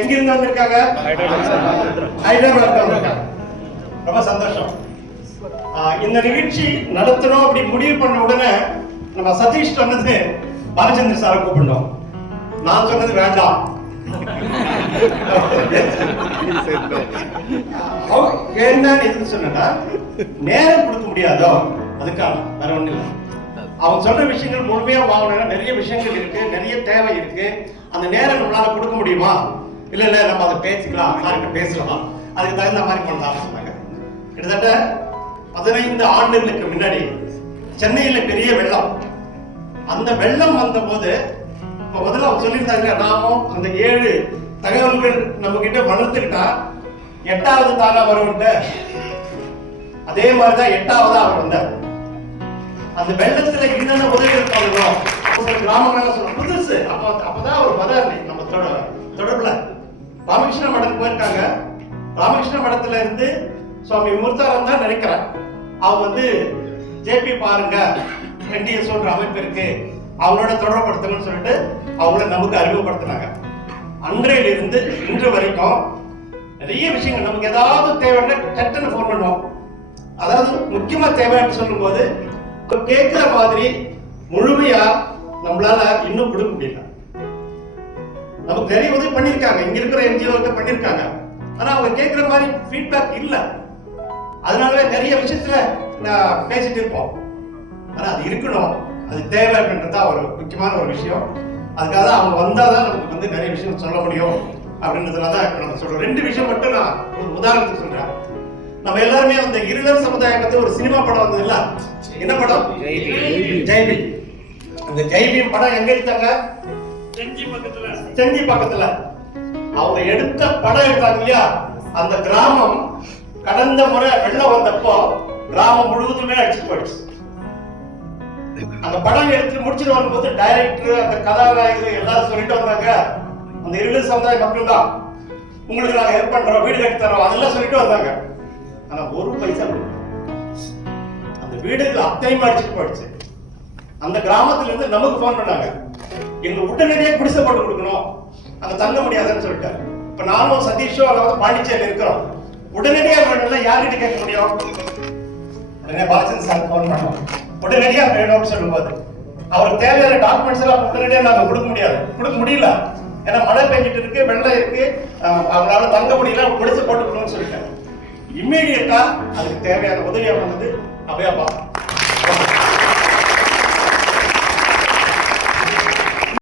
எங்க இருந்து வந்திருக்காங்க? ஹைதராபாத்ல வந்திருக்காங்க. ரொம்ப சந்தோஷம். இந்த நிகழ்ச்சி நடத்தணும் அப்படி முடிவு பண்ண உடனே நம்ம சதீஷ் சொன்னது பாலச்சந்திர சாரை கூப்பிடணும். நான் சொன்னது வேண்டாம். என்ன எதுக்கு சொன்னா நேரம் கொடுக்க முடியாதோ அதுக்காக வேற ஒண்ணு இல்லை. அவங்க சொல்ற விஷயங்கள் முழுமையா வாங்கணும்னா நிறைய விஷயங்கள் இருக்கு, நிறைய தேவை இருக்கு. அந்த நேரம் நம்மளால கொடுக்க முடியுமா? இல்ல இல்ல நம்ம அதை பேசிக்கலாம், சார்கிட்ட பேசலாம், அதுக்கு தகுந்த மாதிரி பண்ணலாம் சொன்னாங்க. கிட்டத்தட்ட 15 ஆண்டுகளுக்கு முன்னாடி சென்னையில பெரிய வெள்ளம். அந்த வெள்ளம் வந்த போது இப்ப முதல்ல அவங்க சொல்லியிருந்தாங்க, நாமும் அந்த 7 தகவல்கள் நம்ம கிட்ட வளர்த்துக்கிட்டா 8வது தானா வரும்ட்டு. அதே மாதிரிதான் 8வதா அவர் வந்தார். அந்த வெள்ளத்துல என்னென்ன உதவிகள் பண்ணணும் கிராமங்கள்ல சொல்ல புதுசு. அப்பதான் அவர் வராரு நம்ம தொடர்புல. ராமகிருஷ்ண மடத்துக்கு போயிருக்காங்க. ராமகிருஷ்ண மடத்துல இருந்து சுவாமி மூர்த்தாரம் தான் நினைக்கிறேன். அவங்க ஜேபி பாருங்க என்டிஎஸ்ன்ற அமைப்பு இருக்கு, அவங்களோட தொடர்புபடுத்தணும்னு சொல்லிட்டு அவங்கள நமக்கு அறிமுகப்படுத்தினாங்க. அன்றையில இருந்து இன்று வரைக்கும் நிறைய விஷயங்கள் நமக்கு ஏதாவது தேவைன்னா சட்டுன்னு போன் பண்ணுவோம். அதாவது முக்கியமா தேவைன்னு சொல்லும் போது கேட்கிற மாதிரி முழுமையா நம்மளால இன்னும் கொடுக்க முடியல. நமக்கு நிறைய உதவி பண்ணிருக்காங்க, இங்க இருக்கிற என்ஜிஓ பண்ணிருக்காங்க. ஆனா அவங்க கேட்கிற மாதிரி ஃபீட்பேக் இல்ல. அதனால நிறைய விஷயத்துல நான் பேசிட்டு இருப்போம். ஆனா அது இருக்கணும், அது தேவை அப்படின்றதுதான் ஒரு முக்கியமான ஒரு விஷயம். அதுக்காக அவங்க வந்தாதான் நமக்கு நிறைய விஷயம் சொல்ல முடியும் அப்படின்றதுலதான் நம்ம சொல்றோம். 2 விஷயம் மட்டும் நான் ஒரு உதாரணத்துக்கு சொல்றேன். நம்ம எல்லாருமே அந்த இருளர் சமுதாயம் பத்தி ஒரு சினிமா படம் வந்தது இல்ல, என்ன படம்? ஜெய்பி. அந்த ஜெய்பி படம் எங்க எடுத்தாங்க? செஞ்சி பக்கத்துல. அவங்க எடுத்த படம் எடுத்தாங்க இல்லையா, அந்த கிராமம் கடந்த முறை வெள்ளம் வந்தப்போ கிராமம் முழுவதுமே அடிச்சுட்டு போயிடுச்சு. அந்த படம் எடுத்து முடிச்சுட்டு வரும்போது டைரக்டர், அந்த கதாநாயகர் எல்லாரும் சொல்லிட்டு வந்தாங்க, அந்த இருளர் சமுதாய மக்கள் தான் உங்களுக்கு நாங்க ஹெல்ப் பண்றோம், வீடு கட்டி தரோம், அதெல்லாம் சொல்லிட்டு வந்தாங்க. ஆனா ஒரு பைசா அந்த வீடுகள் அத்தையும் அடிச்சுட்டு போயிடுச்சு. அந்த கிராமத்துல இருந்து நமக்கு போன் பண்ணாங்க, எங்க உடனடியே குடிசை போட்டு கொடுக்கணும், அங்க தங்க முடியாதுன்னு சொல்லிட்டாரு. இப்ப நானும் சதீஷோ அதாவது பாண்டிச்சேரியில் இருக்கிறோம். உடனடியா வேணும்னா யார்கிட்ட கேட்க முடியும்? உடனே பாலச்சந்திர சார் போன் பண்ணோம். உடனடியா வேணும்னு சொல்லும்போது அவருக்கு தேவையான டாக்குமெண்ட்ஸ் எல்லாம் உடனடியா நாங்க கொடுக்க முடியல. ஏன்னா மழை பெஞ்சிட்டு இருக்கு, வெள்ளம் இருக்கு, அவங்களால தங்க முடியல, குடிசை போட்டுக்கணும்னு சொல்லிட்டாங்க. இம்மீடியட்டா அதுக்கு தேவையான உதவியா வந்தது அபயாபா.